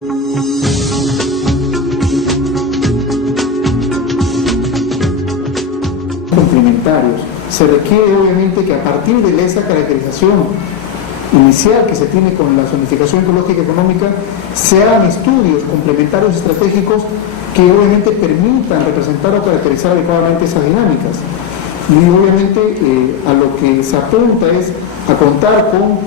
Complementarios. Se requiere obviamente que a partir de esa caracterización inicial que se tiene con la zonificación ecológica y económica se hagan estudios complementarios estratégicos que obviamente permitan representar o caracterizar adecuadamente esas dinámicas. Y obviamente a lo que se apunta es a contar con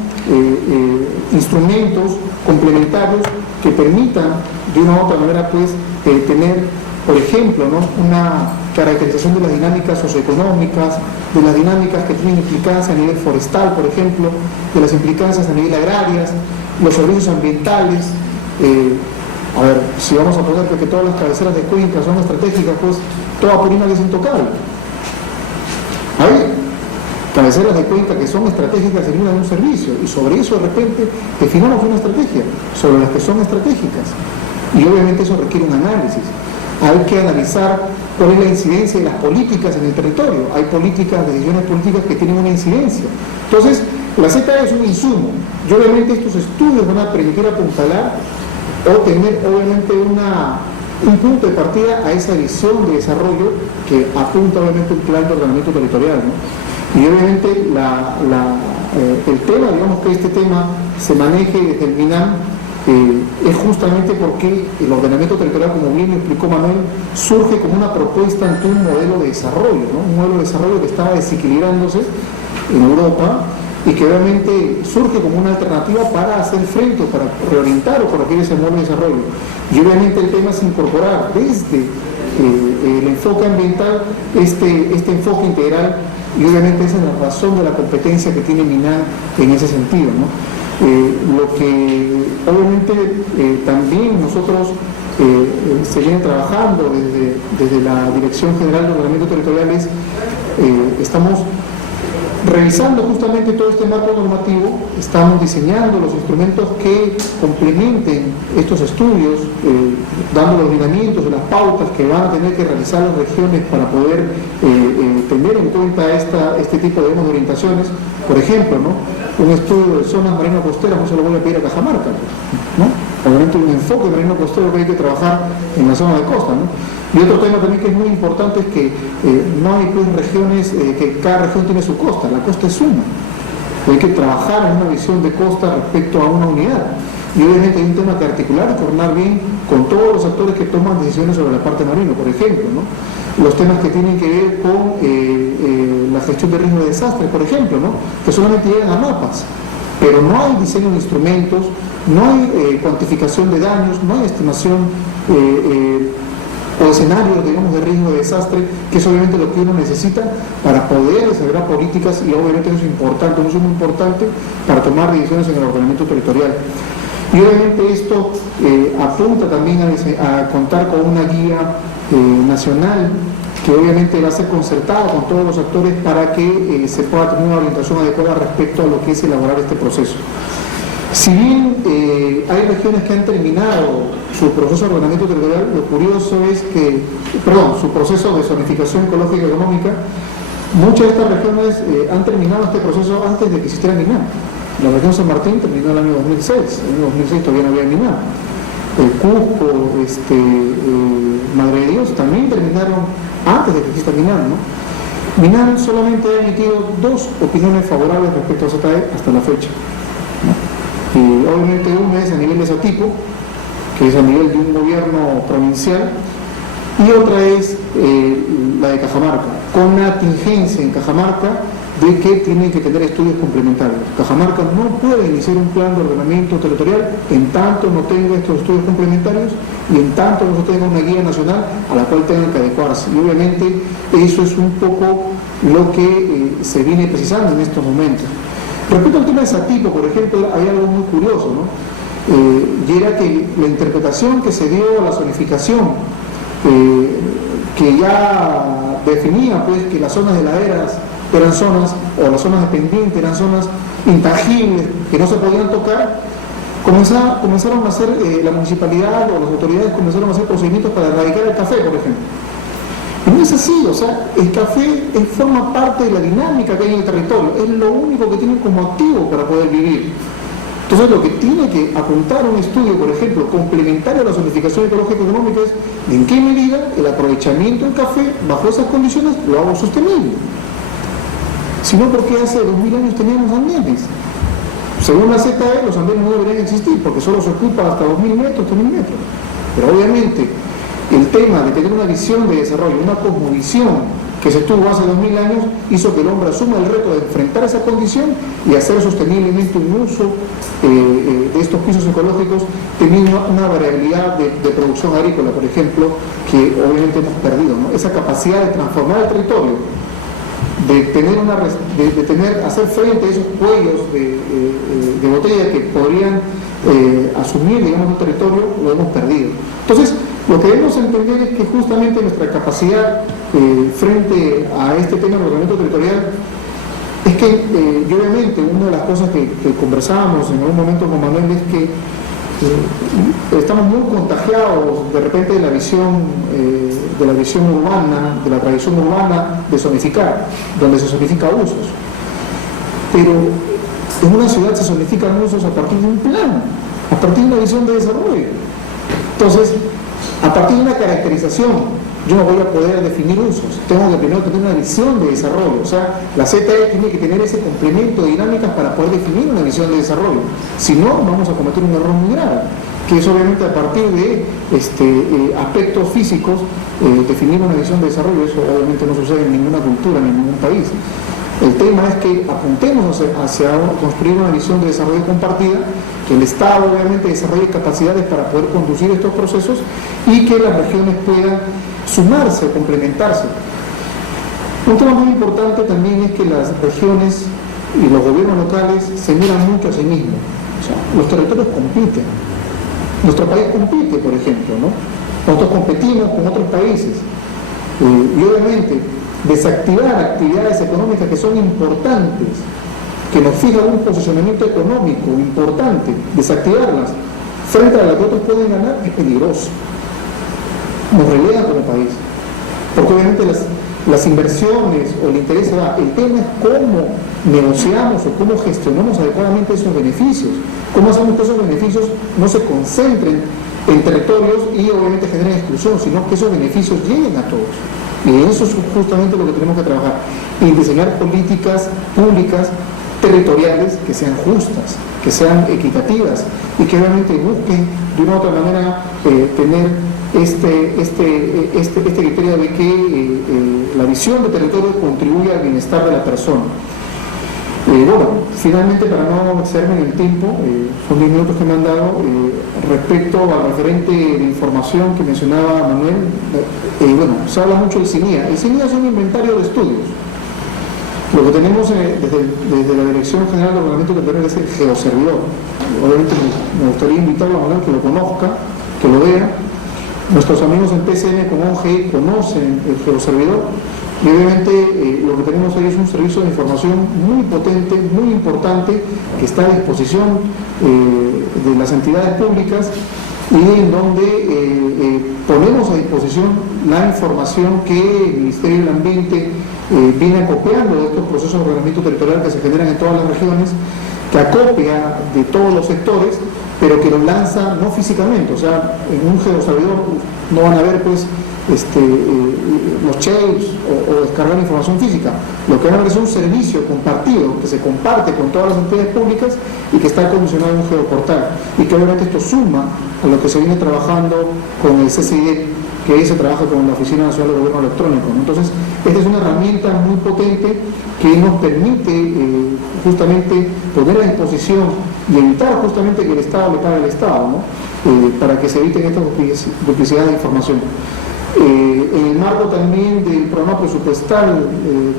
instrumentos complementarios que permitan de una u otra manera pues tener, por ejemplo, ¿no?, una caracterización de las dinámicas socioeconómicas, de las dinámicas que tienen implicancias a nivel forestal, por ejemplo, de las implicancias a nivel agrarias, los servicios ambientales. A ver, si vamos a poner que todas las cabeceras de cuenca son estratégicas, pues toda Apurímac es intocable. Hay cabeceras de cuenca que son estratégicas en un servicio, y sobre eso de repente definamos una estrategia, sobre las que son estratégicas. Y obviamente eso requiere un análisis. Hay que analizar cuál es la incidencia de las políticas en el territorio. Hay políticas, decisiones políticas que tienen una incidencia. Entonces, la ZE es un insumo. Y obviamente estos estudios van a permitir apuntalar o tener obviamente un punto de partida a esa visión de desarrollo que apunta obviamente un plan de ordenamiento territorial, ¿no? Y obviamente el tema, digamos que este tema se maneje desde el MINAM, es justamente porque el ordenamiento territorial, como bien lo explicó Manuel, surge como una propuesta ante un modelo de desarrollo, ¿no? Un modelo de desarrollo que estaba desequilibrándose en Europa y que obviamente surge como una alternativa para hacer frente, para reorientar o corregir ese modelo de desarrollo. Y obviamente el tema es incorporar desde el enfoque ambiental este enfoque integral, y obviamente esa es la razón de la competencia que tiene MINAM en ese sentido, ¿no? Lo que obviamente también nosotros se viene trabajando desde la Dirección General de Ordenamiento Territorial es, estamos revisando justamente todo este marco normativo, estamos diseñando los instrumentos que complementen estos estudios, dando los lineamientos de las pautas que van a tener que realizar las regiones para poder tener en cuenta este tipo de orientaciones. Por ejemplo, ¿no?, un estudio de zonas marino-costeras no se lo voy a pedir a Cajamarca, ¿no? Obviamente un enfoque marino-costero que hay que trabajar en la zona de costa, ¿no? Y otro tema también que es muy importante es que no hay pues regiones, que cada región tiene su costa, la costa es una. Hay que trabajar en una visión de costa respecto a una unidad. Y obviamente hay un tema que articular y coordinar bien con todos los actores que toman decisiones sobre la parte marina, por ejemplo, ¿no? Los temas que tienen que ver con la gestión de riesgo de desastres, por ejemplo, ¿no?, que solamente llegan a mapas, pero no hay diseño de instrumentos, no hay cuantificación de daños, no hay estimación o escenarios, digamos, de riesgo de desastre, que es obviamente lo que uno necesita para poder desarrollar políticas, y obviamente eso es importante, eso es muy importante para tomar decisiones en el ordenamiento territorial. Y obviamente esto apunta también a contar con una guía nacional que obviamente va a ser concertada con todos los actores para que se pueda tener una orientación adecuada respecto a lo que es elaborar este proceso. Si bien hay regiones que han terminado su proceso de ordenamiento territorial, lo curioso es que, su proceso de zonificación ecológica y económica, muchas de estas regiones han terminado este proceso antes de que existiera MINAM. La región San Martín terminó en el año 2006, en el 2006 todavía no había MINAM. El Cusco, Madre de Dios también terminaron antes de que exista MINAM, ¿no? MINAM solamente ha emitido 2 opiniones favorables respecto a ZE hasta la fecha, ¿no? Y obviamente una es a nivel de Satipo, que es a nivel de un gobierno provincial, y otra es la de Cajamarca, con la contingencia en Cajamarca de que tienen que tener estudios complementarios. Cajamarca no puede iniciar un plan de ordenamiento territorial en tanto no tenga estos estudios complementarios y en tanto no tenga una guía nacional a la cual tengan que adecuarse. Y obviamente eso es un poco lo que se viene precisando en estos momentos. Respecto al tema de Satipo, por ejemplo, hay algo muy curioso, ¿no? Y era que la interpretación que se dio a la zonificación, que ya definía pues que las zonas de laderas eran zonas, o las zonas de pendiente eran zonas intangibles que no se podían tocar, comenzaron a hacer, la municipalidad o las autoridades comenzaron a hacer procedimientos para erradicar el café, por ejemplo. Y no es así, o sea, el café forma parte de la dinámica que hay en el territorio, es lo único que tiene como activo para poder vivir. Entonces lo que tiene que apuntar un estudio, por ejemplo, complementario a la zonificación ecológica económica es en qué medida el aprovechamiento del café bajo esas condiciones lo hago sostenible. Si no, ¿por qué hace 2000 años teníamos andenes? Según la ZE, los andenes no deberían existir porque solo se ocupa hasta 2000 metros, 3000 metros. Pero obviamente el tema de tener una visión de desarrollo, una cosmovisión que se tuvo hace 2000 años, hizo que el hombre asuma el reto de enfrentar esa condición y hacer sosteniblemente un uso de estos pisos ecológicos, teniendo una variabilidad de producción agrícola, por ejemplo, que obviamente hemos perdido, ¿no? Esa capacidad de transformar el territorio, de hacer frente a esos cuellos de botella que podrían asumir, digamos, un territorio, lo hemos perdido. Entonces, lo que debemos entender es que justamente nuestra capacidad frente a este tema del ordenamiento territorial es que, y obviamente, una de las cosas que conversábamos en algún momento con Manuel es que estamos muy contagiados de repente de la visión urbana, de la tradición urbana de zonificar, donde se zonifica usos. Pero en una ciudad se zonifican usos a partir de un plan, a partir de una visión de desarrollo. Entonces, a partir de una caracterización, yo no voy a poder definir usos, tengo que primero tener una visión de desarrollo, o sea, la ZE tiene que tener ese complemento de dinámicas para poder definir una visión de desarrollo, si no, vamos a cometer un error muy grave, que es obviamente a partir de aspectos físicos, definir una visión de desarrollo. Eso obviamente no sucede en ninguna cultura, ni en ningún país. El tema es que apuntemos hacia construir una visión de desarrollo compartida, que el Estado obviamente desarrolle capacidades para poder conducir estos procesos y que las regiones puedan sumarse o complementarse. Un tema muy importante también es que las regiones y los gobiernos locales se miran mucho a sí mismos. O sea, los territorios compiten. Nuestro país compite, por ejemplo, ¿no? Nosotros competimos con otros países. Y obviamente desactivar actividades económicas que son importantes, que nos fijan un posicionamiento económico importante, desactivarlas frente a las que otros pueden ganar es peligroso. Nos relega como país. Porque obviamente las inversiones o el interés va. El tema es cómo negociamos o cómo gestionamos adecuadamente esos beneficios. Cómo hacemos que esos beneficios no se concentren en territorios y obviamente generen exclusión, sino que esos beneficios lleguen a todos. Y eso es justamente lo que tenemos que trabajar. Y diseñar políticas públicas territoriales que sean justas, que sean equitativas y que obviamente busquen de una u otra manera tener este criterio de que la visión de territorio contribuye al bienestar de la persona. Bueno, finalmente, para no excederme en el tiempo, son 10 minutos que me han dado, respecto al referente de información que mencionaba Manuel, bueno, se habla mucho del CINIA. El CINIA es un inventario de estudios. Lo que tenemos desde la Dirección General de Ordenamiento Territorial es el geoservidor. Obviamente me gustaría invitarlo a Manuel que lo conozca, que lo vea. Nuestros amigos en PCM con ONGE conocen el geoservidor. Y obviamente lo que tenemos ahí es un servicio de información muy potente, muy importante, que está a disposición de las entidades públicas y en donde ponemos a disposición la información que el Ministerio del Ambiente viene acopiando de estos procesos de ordenamiento territorial que se generan en todas las regiones, que acopia de todos los sectores, pero que los lanza no físicamente. O sea, en un geoservidor no van a ver pues los shapes o descargar información física. Lo que van a ver es un servicio compartido que se comparte con todas las entidades públicas y que está condicionado en un geoportal, y que obviamente esto suma a lo que se viene trabajando con el CCID, que se trabaja con la Oficina Nacional de Gobierno Electrónico, ¿no? Entonces, esta es una herramienta muy potente que nos permite justamente poner a disposición y evitar justamente que el Estado le pague al Estado, ¿no? Para que se eviten estas duplicidades de información. En el marco también del programa presupuestal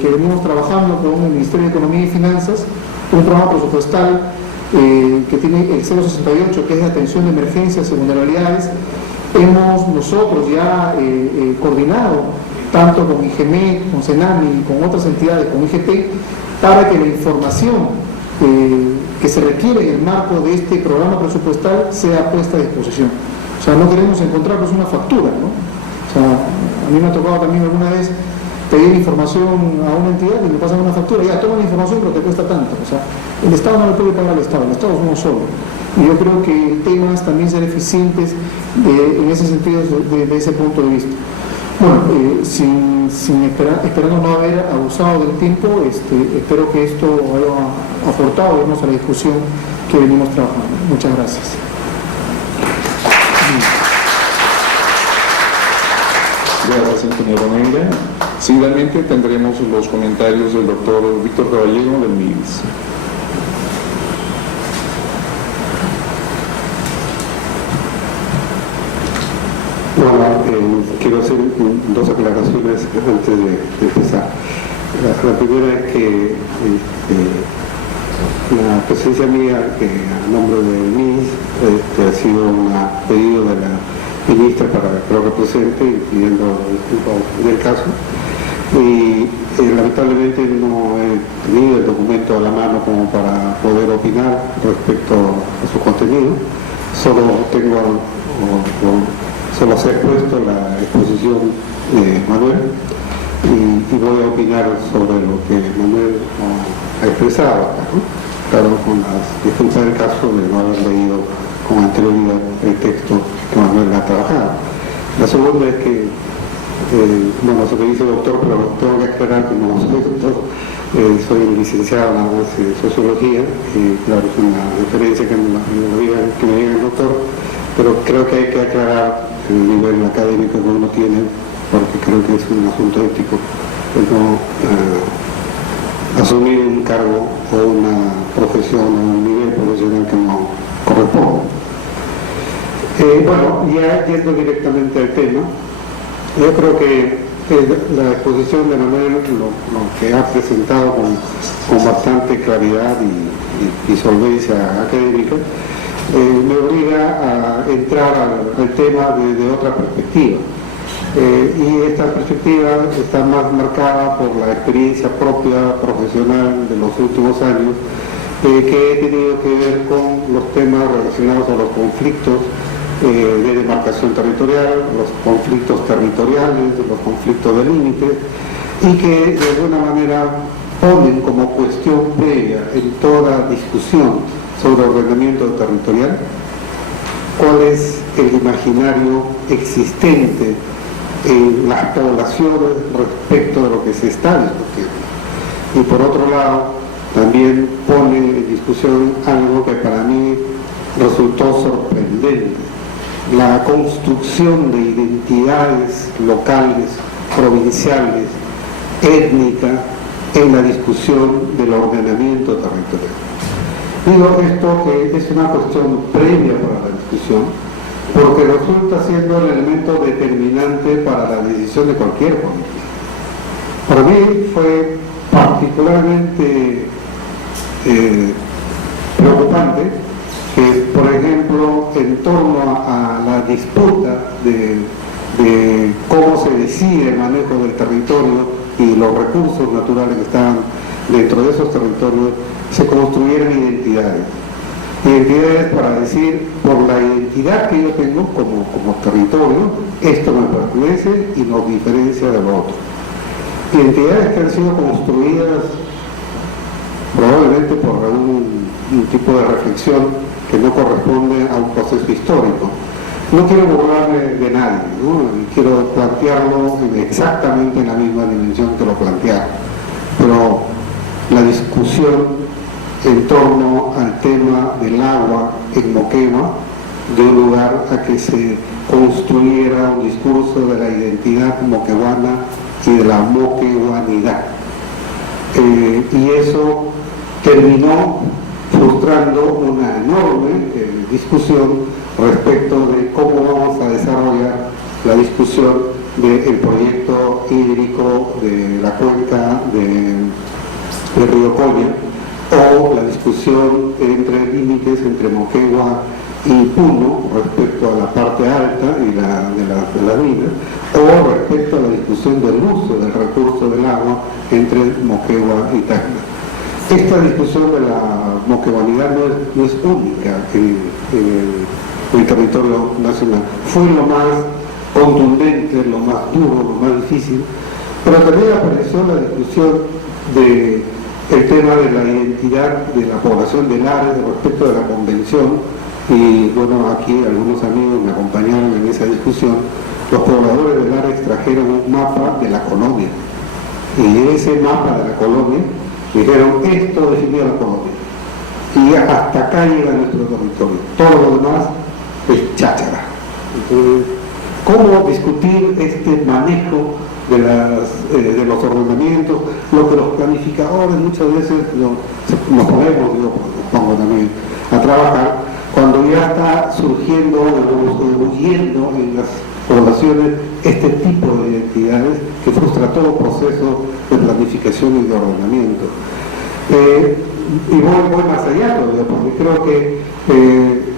que venimos trabajando con el Ministerio de Economía y Finanzas, un programa presupuestal que tiene el 068, que es de atención de emergencias y vulnerabilidades. Hemos nosotros ya coordinado tanto con IGME, con CENAMI, con otras entidades, con IGT, para que la información que se requiere en el marco de este programa presupuestal sea puesta a disposición. O sea, no queremos encontrarnos una factura, ¿no? O sea, a mí me ha tocado también alguna vez pedir información a una entidad y le pasan una factura, ya toma la información pero te cuesta tanto. O sea, el Estado no le puede pagar al Estado, el Estado es uno solo. Y yo creo que el tema es también ser eficientes en ese sentido, de ese punto de vista. Bueno, esperando no haber abusado del tiempo, espero que esto haya aportado, digamos, a la discusión que venimos trabajando. Muchas gracias. Gracias, ingeniero Neira. Seguidamente tendremos los comentarios del doctor Víctor Caballero del MIDIS. Bueno, quiero hacer dos aclaraciones antes de empezar. La primera es que la presencia mía, que a nombre del MIS, ha sido un pedido de la ministra para que lo represente, pidiendo disculpas del caso. Y lamentablemente no he tenido el documento a la mano como para poder opinar respecto a su contenido. Solo solo se ha expuesto la exposición de Manuel y voy a opinar sobre lo que Manuel ha expresado acá, ¿no? Claro, con las disculpas del caso de no haber leído con anterioridad el texto que Manuel ha trabajado. La segunda es que, bueno, se me dice doctor, pero tengo que aclarar que no soy doctor, soy licenciado nada más en sociología, y claro, es una referencia que me diga el doctor, pero creo que hay que aclarar el nivel académico que uno tiene, porque creo que es un asunto ético el no asumir un cargo o una profesión o un nivel profesional que no corresponde. Bueno, ya yendo directamente al tema, yo creo que la exposición de Manuel, lo que ha presentado con bastante claridad y solvencia académica, me obliga a entrar al tema de otra perspectiva. Y esta perspectiva está más marcada por la experiencia propia profesional de los últimos años, que he tenido que ver con los temas relacionados a los conflictos de demarcación territorial, los conflictos territoriales, los conflictos de límite, y que de alguna manera ponen como cuestión previa en toda discusión sobre ordenamiento territorial cuál es el imaginario existente en las poblaciones respecto de lo que se está discutiendo. Y por otro lado, también pone en discusión algo que para mí resultó sorprendente: la construcción de identidades locales, provinciales, étnicas, en la discusión del ordenamiento territorial. Digo esto que es una cuestión previa para la discusión, porque resulta siendo el elemento determinante para la decisión de cualquier política. Para mí fue particularmente preocupante que, por ejemplo, en torno a la disputa de cómo se decide el manejo del territorio y los recursos naturales que estaban dentro de esos territorios, se construyeran identidades para decir, por la identidad que yo tengo como territorio, esto me pertenece y nos diferencia de lo otro. Identidades que han sido construidas probablemente por un tipo de reflexión que no corresponde a un proceso histórico. No quiero burlarme de nadie, ¿no? Quiero plantearlo exactamente en la misma dimensión que lo plantearon, pero la discusión en torno al tema del agua en Moquegua dio lugar a que se construyera un discurso de la identidad moqueguana y de la moqueguanidad. Y eso terminó frustrando una enorme discusión respecto de cómo vamos a desarrollar la discusión del proyecto hídrico de la cuenca del río Colla, o la discusión entre límites entre Moquegua y Puno respecto a la parte alta y de la mina, o respecto a la discusión del uso del recurso del agua entre Moquegua y Tacna. Esta discusión de la moqueguanidad no es única en el territorio nacional. Fue lo más contundente, lo más duro, lo más difícil, Pero también apareció la discusión de el tema de la identidad de la población del área respecto de la convención, y bueno, aquí algunos amigos me acompañaron en esa discusión. Los pobladores del área extrajeron un mapa de la colonia, y en ese mapa de la colonia dijeron: esto definía la colonia, y hasta acá llega nuestro territorio, todo lo demás es cháchara. Entonces, ¿cómo discutir este manejo de los ordenamientos? Lo que los planificadores muchas veces nos ponemos, yo pongo también a trabajar, cuando ya está surgiendo o evolucionando en las poblaciones este tipo de identidades que frustra todo proceso de planificación y de ordenamiento. Y voy más allá todavía, porque creo que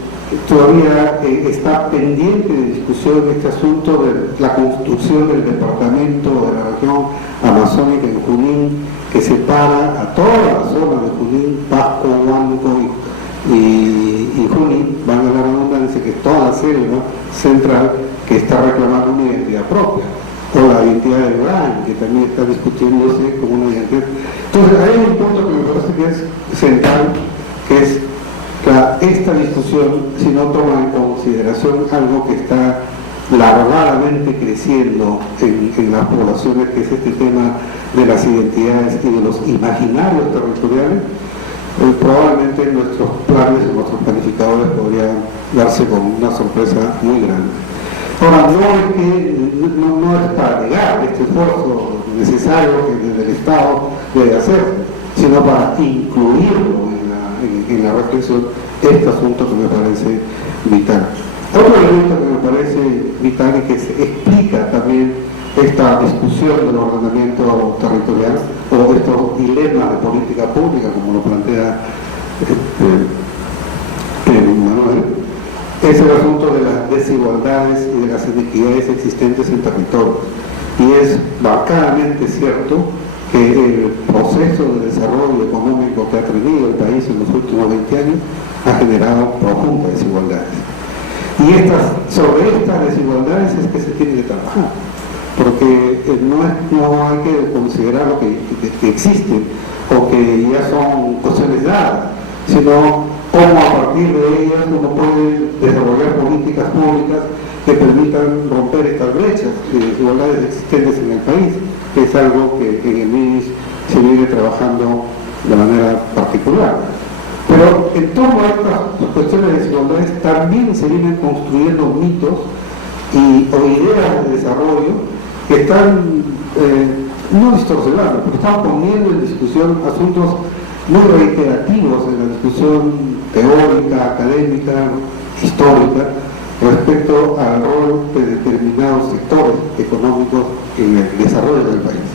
todavía está pendiente de discusión este asunto de la construcción del departamento de la región amazónica en Junín, que separa a toda la zona de Junín, Pasco, Huánuco y Junín, van a la redundancia, que es toda la selva central que está reclamando una identidad propia, o la identidad de Orán, que también está discutiéndose como una identidad. Entonces hay un punto que me parece que es central, que es esta discusión, si no toma en consideración algo que está largadamente creciendo en las poblaciones, que es este tema de las identidades y de los imaginarios territoriales, probablemente nuestros planes o nuestros planificadores podrían darse con una sorpresa muy grande. Ahora, no es para negar este esfuerzo necesario que desde el Estado debe hacer, sino para incluirlo en la reflexión, este asunto que me parece vital. Otro elemento que me parece vital y que se explica también esta discusión del ordenamiento territorial o estos dilemas de política pública, como lo plantea Manuel, es el asunto de las desigualdades y de las inequidades existentes en territorios. Y es marcadamente cierto que el proceso de desarrollo económico que ha tenido el país en los últimos 20 años ha generado profundas desigualdades. Y sobre estas desigualdades es que se tiene que trabajar, porque no hay que considerar lo que existen o que ya son cuestiones dadas, sino cómo a partir de ellas uno puede desarrollar políticas públicas que permitan romper estas brechas de desigualdades existentes en el país, que es algo que en el MIDIS se viene trabajando de manera particular. Pero en torno a estas cuestiones de desigualdades también se vienen construyendo mitos o ideas de desarrollo que están no distorsionando, pero están poniendo en discusión asuntos muy reiterativos en la discusión teórica, académica, histórica, respecto al rol de determinados sectores económicos en el desarrollo del país.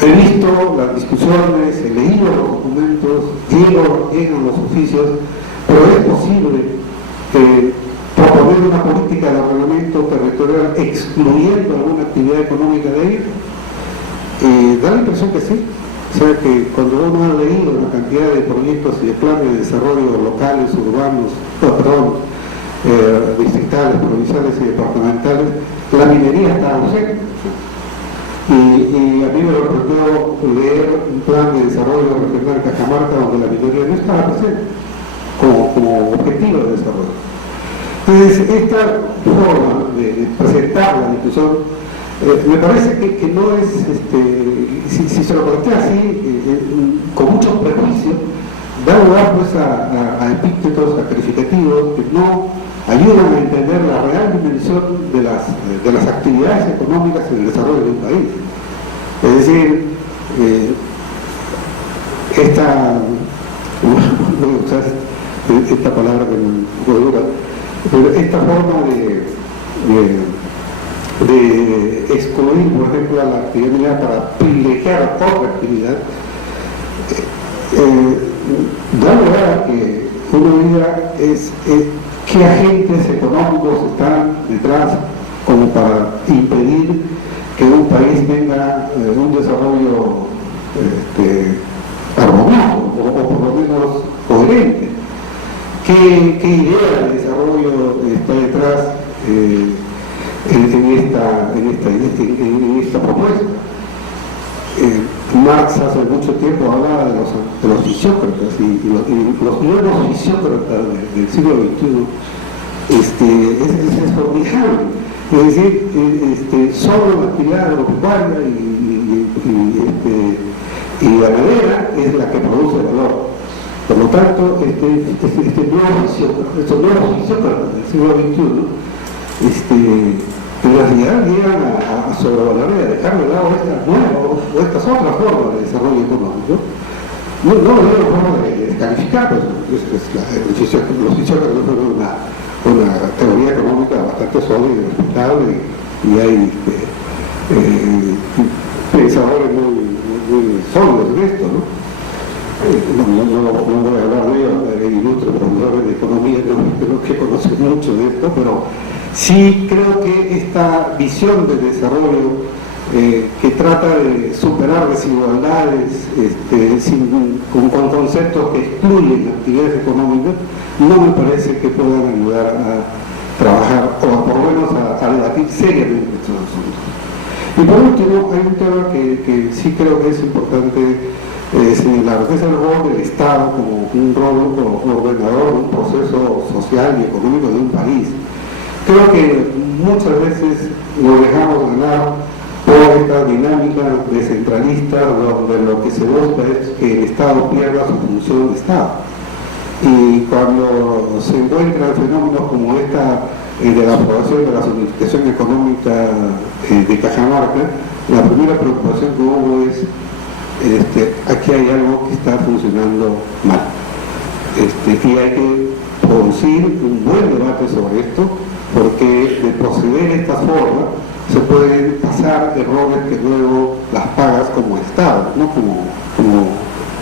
He visto las discusiones, he leído los documentos, llegan los oficios, pero es posible proponer una política de ordenamiento territorial excluyendo alguna actividad económica de ello. Da la impresión que sí. O sea que cuando uno ha leído una cantidad de proyectos y de planes de desarrollo locales, urbanos, distritales, provinciales y departamentales, la minería está ausente. Y a mí me sorprendió leer un plan de desarrollo regional de Cajamarca donde la minería no estaba presente como objetivo de desarrollo. Entonces, esta forma de presentar la discusión me parece que no es, si se lo plantea así, con mucho prejuicio, da lugar pues a epítetos, a calificativos que no ayudan a entender la real dimensión de las actividades económicas en el desarrollo de un país. Es decir, no voy a usar esta palabra que me dura, pero esta forma de excluir, por ejemplo, a la actividad minera para privilegiar otra actividad, da lugar a que uno diga qué agentes económicos están detrás como para impedir que un país tenga un desarrollo armonioso o por lo menos coherente. ¿Qué idea de desarrollo está detrás en esta propuesta. Marx hace mucho tiempo hablaba de los fisiócratas y los nuevos fisiócratas del siglo XXI es formidable. Es decir, solo la actividad agropecuaria y ganadera es la que produce valor. Por lo tanto, estos nuevos fisiócratas del siglo XXI en realidad llegan a sobrevalorar y a dejar de lado estas otras formas de desarrollo económico. No de una forma de descalificar, pues, los fisiócratas fueron una teoría económica bastante sólida y respetable, y hay pensadores muy sólidos en esto, ¿no? No voy a hablar de ellos, ilustres profesores de economía, creo que conocen mucho de esto, pero sí creo que esta visión del desarrollo que trata de superar desigualdades con conceptos que excluyen actividades económicas, no me parece que puedan ayudar a trabajar, o por lo menos a debatir seriamente estos asuntos. Y por último, hay un tema que sí creo que es importante señalar, que es el rol del Estado como un rol ordenador de un proceso social y económico de un país. Creo que muchas veces nos dejamos ganar por esta dinámica descentralista donde lo que se busca es que el Estado pierda su función de Estado. Y cuando se encuentran fenómenos como esta de la aprobación de la zonificación económica de Cajamarca, la primera preocupación que hubo es aquí hay algo que está funcionando mal. Y hay que producir un buen debate sobre esto, porque de proceder de esta forma se pueden pasar errores que luego las pagas como Estado, no como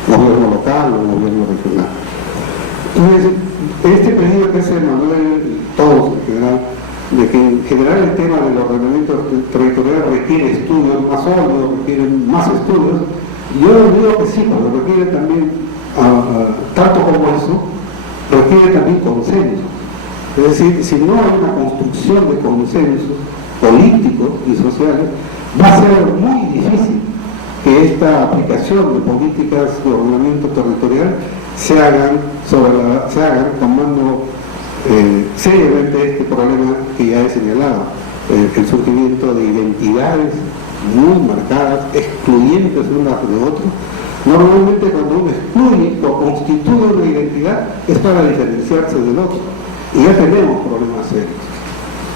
gobierno local o gobierno regional. Entonces, este pedido que hace Manuel, todos en general, de que en general el tema del ordenamiento territorial requiere estudios más sólidos, requiere más estudios, yo digo que sí, pero requiere también, tanto como eso, requiere también consenso. Es decir, si no hay una construcción de consensos políticos y sociales, va a ser muy difícil que esta aplicación de políticas de ordenamiento territorial se hagan tomando seriamente este problema que ya he señalado, el surgimiento de identidades muy marcadas, excluyentes unas de otras. Normalmente cuando uno excluye o constituye una identidad es para diferenciarse del otro. Y ya tenemos problemas serios.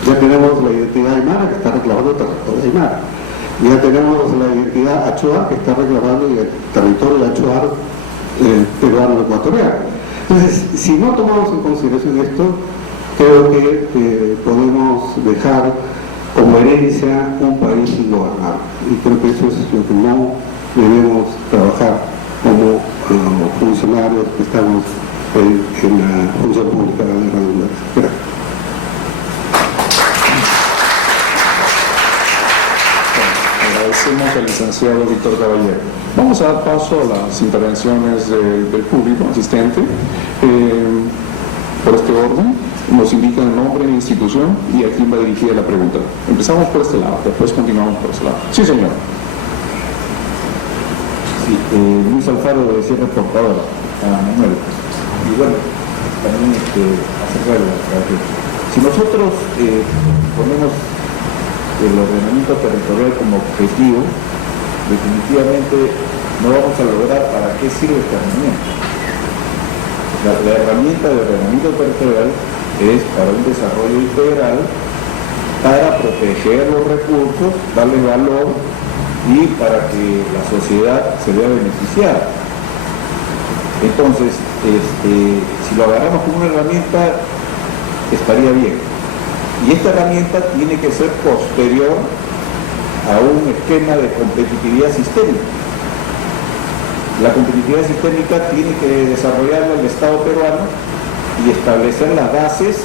Ya tenemos la identidad aymara que está reclamando el territorio aymara. Ya tenemos la identidad achuar que está reclamando el territorio achuar peruano-ecuatoriano. Entonces, si no tomamos en consideración esto, creo que podemos dejar como herencia un país sin gobernar. Y creo que eso es lo que no debemos trabajar como funcionarios que estamos en la función pública de la redundancia. Gracias. Agradecemos al licenciado Víctor Caballero. Vamos a dar paso a las intervenciones del público asistente. Por este orden, nos indican el nombre de la institución y a quién va dirigida la pregunta. Empezamos por este lado, después continuamos por este lado. Sí, señor. Sí, Luis Alfaro de Sierra Portadora, a Manuel. Y bueno, también acerca de la estrategia. Si nosotros ponemos el ordenamiento territorial como objetivo, definitivamente no vamos a lograr para qué sirve esta herramienta. La herramienta de ordenamiento territorial es para un desarrollo integral, para proteger los recursos, darle valor y para que la sociedad se vea beneficiada. Entonces, si lo agarramos como una herramienta, estaría bien. Y esta herramienta tiene que ser posterior a un esquema de competitividad sistémica. La competitividad sistémica tiene que desarrollarla el Estado peruano y establecer las bases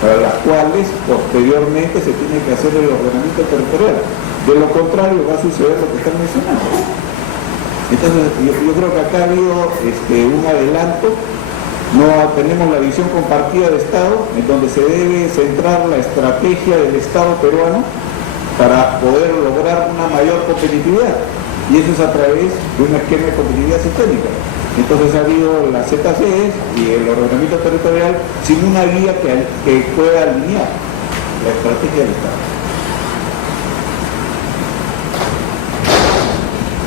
para las cuales posteriormente se tiene que hacer el ordenamiento territorial. De lo contrario va a suceder lo que están mencionando. Entonces yo creo que acá ha habido un adelanto. No tenemos la visión compartida de Estado, en donde se debe centrar la estrategia del Estado peruano para poder lograr una mayor competitividad. Y eso es a través de un esquema de competitividad sistémica. Entonces ha habido las ZCs y el ordenamiento territorial sin una guía que pueda alinear la estrategia del Estado.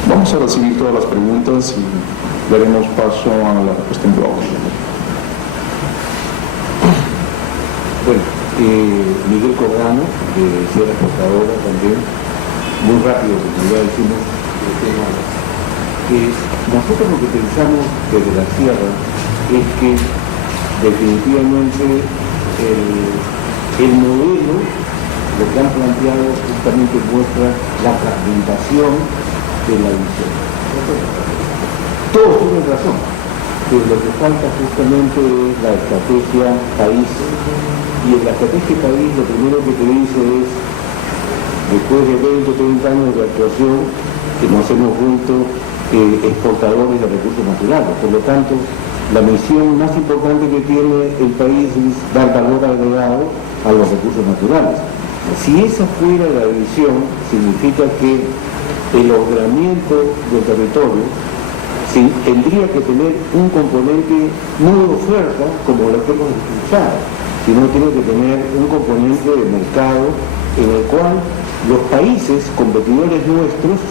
Vamos a recibir todas las preguntas y daremos paso a la respuesta en bloque. Bueno, Miguel Cordano, de Sierra Portadora también, muy rápido, como ya decimos, el tema. Nosotros lo que pensamos desde la Sierra es que definitivamente el modelo, lo que han planteado justamente muestra la fragmentación de la visión. Todos tienen razón, pero lo que falta justamente es la estrategia país. Y en la estrategia país lo primero que te dice es, después de 20 o 30 años de actuación, que nos hemos vuelto exportadores de recursos naturales. Por lo tanto, la misión más importante que tiene el país es dar valor agregado a los recursos naturales. Si esa fuera la visión, significa que el ordenamiento del territorio tendría que tener un componente no de oferta, como lo que hemos escuchado, sino tiene que tener un componente de mercado en el cual los países competidores nuestros,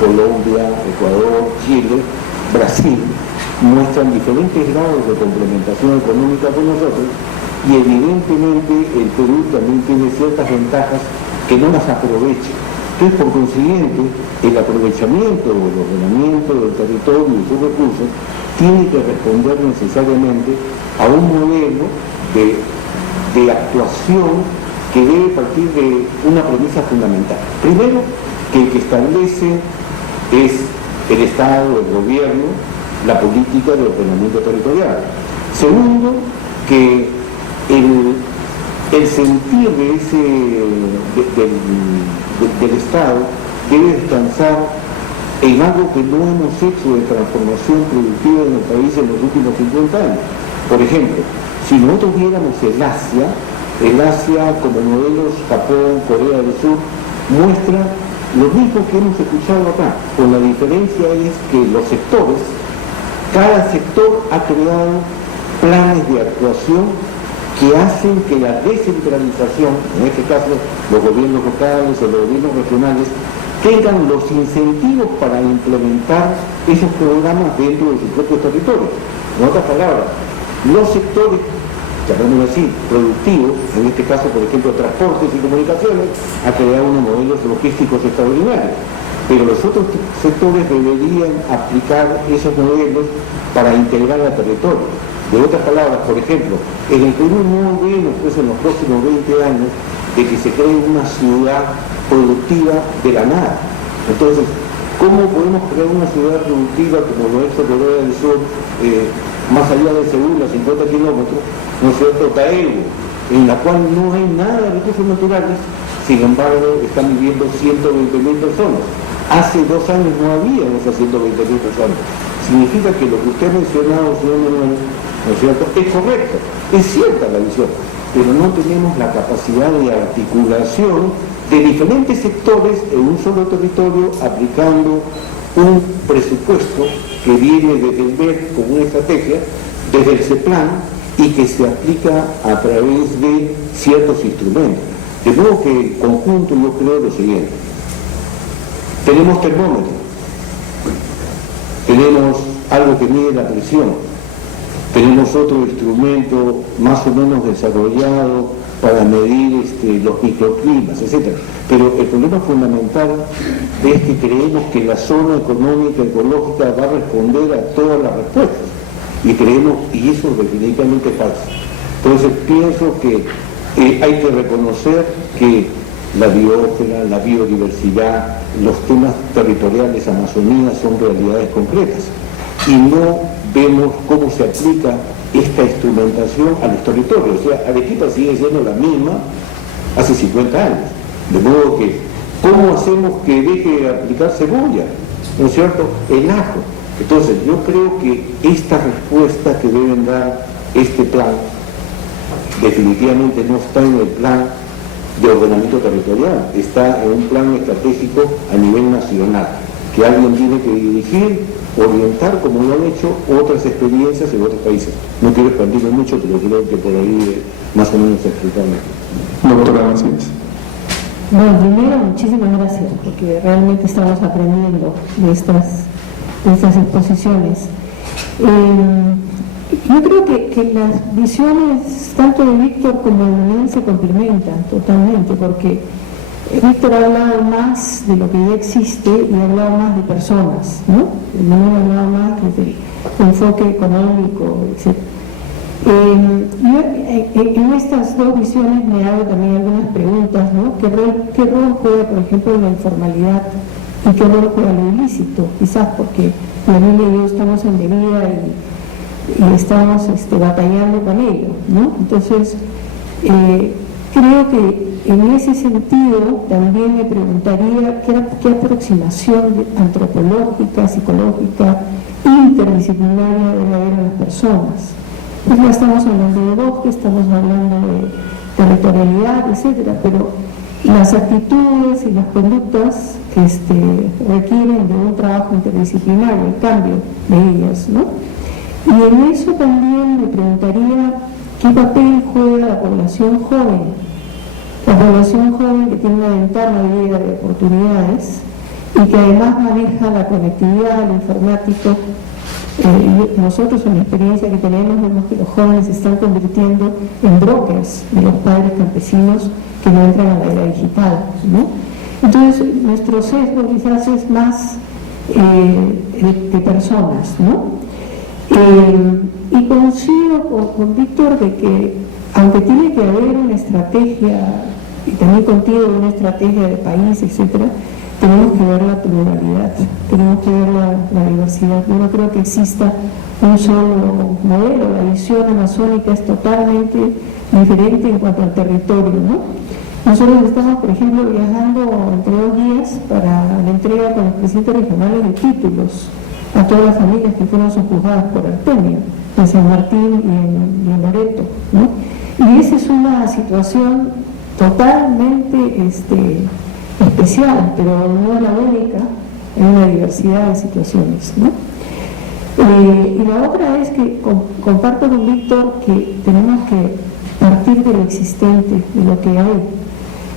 Colombia, Ecuador, Chile, Brasil, muestran diferentes grados de complementación económica con nosotros y evidentemente el Perú también tiene ciertas ventajas que no las aprovecha. Entonces, por consiguiente, el aprovechamiento o el ordenamiento del territorio y sus recursos tiene que responder necesariamente a un modelo de actuación que debe partir de una premisa fundamental. Primero, que el que establece es el Estado, el gobierno, la política de ordenamiento territorial. Segundo, que el sentir del Estado debe descansar en algo que no hemos hecho de transformación productiva en el país en los últimos 50 años. Por ejemplo, si nosotros viéramos el Asia como modelos Japón, Corea del Sur, muestra lo mismo que hemos escuchado acá, con la diferencia es que los sectores, cada sector ha creado planes de actuación que hacen que la descentralización, en este caso los gobiernos locales o los gobiernos regionales, tengan los incentivos para implementar esos programas dentro de sus propios territorios. En otras palabras, los sectores, llamémoslo así, productivos, en este caso, por ejemplo, transportes y comunicaciones, ha creado unos modelos logísticos extraordinarios. Pero los otros sectores deberían aplicar esos modelos para integrar al territorio. De otras palabras, por ejemplo, en el Perú no vemos pues, en los próximos 20 años de que se cree una ciudad productiva de la nada. Entonces, ¿cómo podemos crear una ciudad productiva como lo es Corea del Sur, más allá de Seúl, a 50 kilómetros, ¿no es cierto?, Daegu, en la cual no hay nada de recursos naturales, sin embargo, están viviendo 120.000 personas. Hace 2 años no había esas 120.000 personas. Significa que lo que usted ha mencionado, señor Manuel, ¿no es cierto?, es correcto, es cierta la visión, pero no tenemos la capacidad de articulación de diferentes sectores en un solo territorio aplicando un presupuesto que viene desde el MED como una estrategia, desde el CEPLAN, y que se aplica a través de ciertos instrumentos. De modo que en conjunto yo creo lo siguiente. Tenemos termómetro, tenemos algo que mide la presión, tenemos otro instrumento más o menos desarrollado para medir los microclimas, etc. Pero el problema fundamental es que creemos que la zona económica ecológica va a responder a todas las respuestas. Y creemos, y eso es definitivamente falso. Entonces pienso que hay que reconocer que la biosfera, la biodiversidad, los temas territoriales, Amazonía, son realidades concretas. Y no vemos cómo se aplica esta instrumentación a los territorios. O sea, Arequipa sigue siendo la misma hace 50 años. De modo que, ¿cómo hacemos que deje de aplicar cebolla? ¿No es cierto? El ajo. Entonces, yo creo que esta respuesta que deben dar este plan, definitivamente no está en el plan de ordenamiento territorial, está en un plan estratégico a nivel nacional, que alguien tiene que dirigir, orientar, como lo han hecho otras experiencias en otros países. No quiero expandirme mucho, pero creo que por ahí más o menos explicarme. Doctora Macías. Bueno, primero, muchísimas gracias, porque realmente estamos aprendiendo de estas exposiciones. Yo creo que las visiones tanto de Víctor como de Daniel se complementan totalmente, porque Víctor ha hablado más de lo que ya existe y ha hablado más de personas, ¿no? Daniel ha hablado más desde el enfoque económico, etc. Yo en estas dos visiones me hago también algunas preguntas, ¿no? ¿Qué rol juega, por ejemplo, la informalidad y qué rol juega lo ilícito? Quizás porque Daniel y yo estamos en debida y estamos batallando con ello, ¿no? Entonces, creo que en ese sentido también me preguntaría qué aproximación antropológica, psicológica, interdisciplinaria debe haber a las personas. Pues ya estamos hablando de bosque, estamos hablando de territorialidad, etcétera, pero las actitudes y las conductas requieren de un trabajo interdisciplinario, el cambio de ellas, ¿no? Y en eso también me preguntaría qué papel juega la población joven que tiene una ventana de vida de oportunidades y que además maneja la conectividad, lo informático. Nosotros en la experiencia que tenemos vemos que los jóvenes se están convirtiendo en brokers de los padres campesinos que no entran a la era digital, ¿no? Entonces nuestro sesgo quizás es más de personas, ¿no? Y coincido con Víctor de que aunque tiene que haber una estrategia, y también contigo una estrategia de país, etcétera, tenemos que ver la pluralidad, tenemos que ver la diversidad. Yo no creo que exista un solo modelo. La visión amazónica es totalmente diferente en cuanto al territorio, ¿no? Nosotros estamos, por ejemplo, viajando entre 2 días para la entrega con los presidentes regionales de títulos a todas las familias que fueron sojuzgadas por Artemio, en San Martín y en Loreto, ¿no? Y esa es una situación totalmente especial, pero no es la única, hay una diversidad de situaciones, ¿no? Y la otra es que comparto con Víctor que tenemos que partir de lo existente, de lo que hay.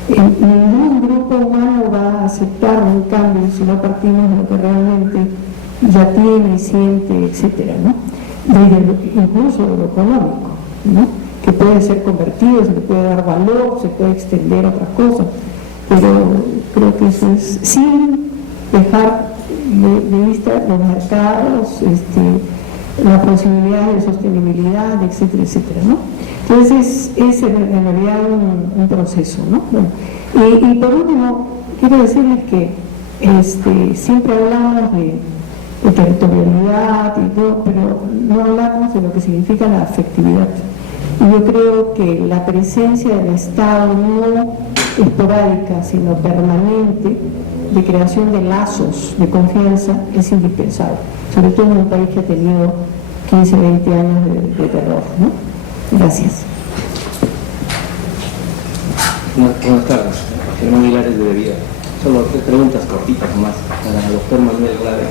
Ningún grupo humano va a aceptar un cambio si no partimos de lo que realmente ya tiene, siente, etcétera, ¿no? Incluso de lo económico, ¿no? Que puede ser convertido, se le puede dar valor, se puede extender a otras cosas, pero creo que eso es sin dejar de vista los mercados, la posibilidad de sostenibilidad, etcétera, etcétera, ¿no? Entonces es en realidad un proceso, ¿no? Bueno, y por último, quiero decirles que siempre hablamos de territorialidad y todo, pero no hablamos de lo que significa la afectividad. Y yo creo que la presencia del Estado no esporádica, sino permanente, de creación de lazos de confianza es indispensable, sobre todo en un país que ha tenido 15, 20 años de terror, ¿no? Gracias. Buenas tardes, Germán Hilares de Bebida. Solo 3 preguntas cortitas más para el doctor Manuel Glave.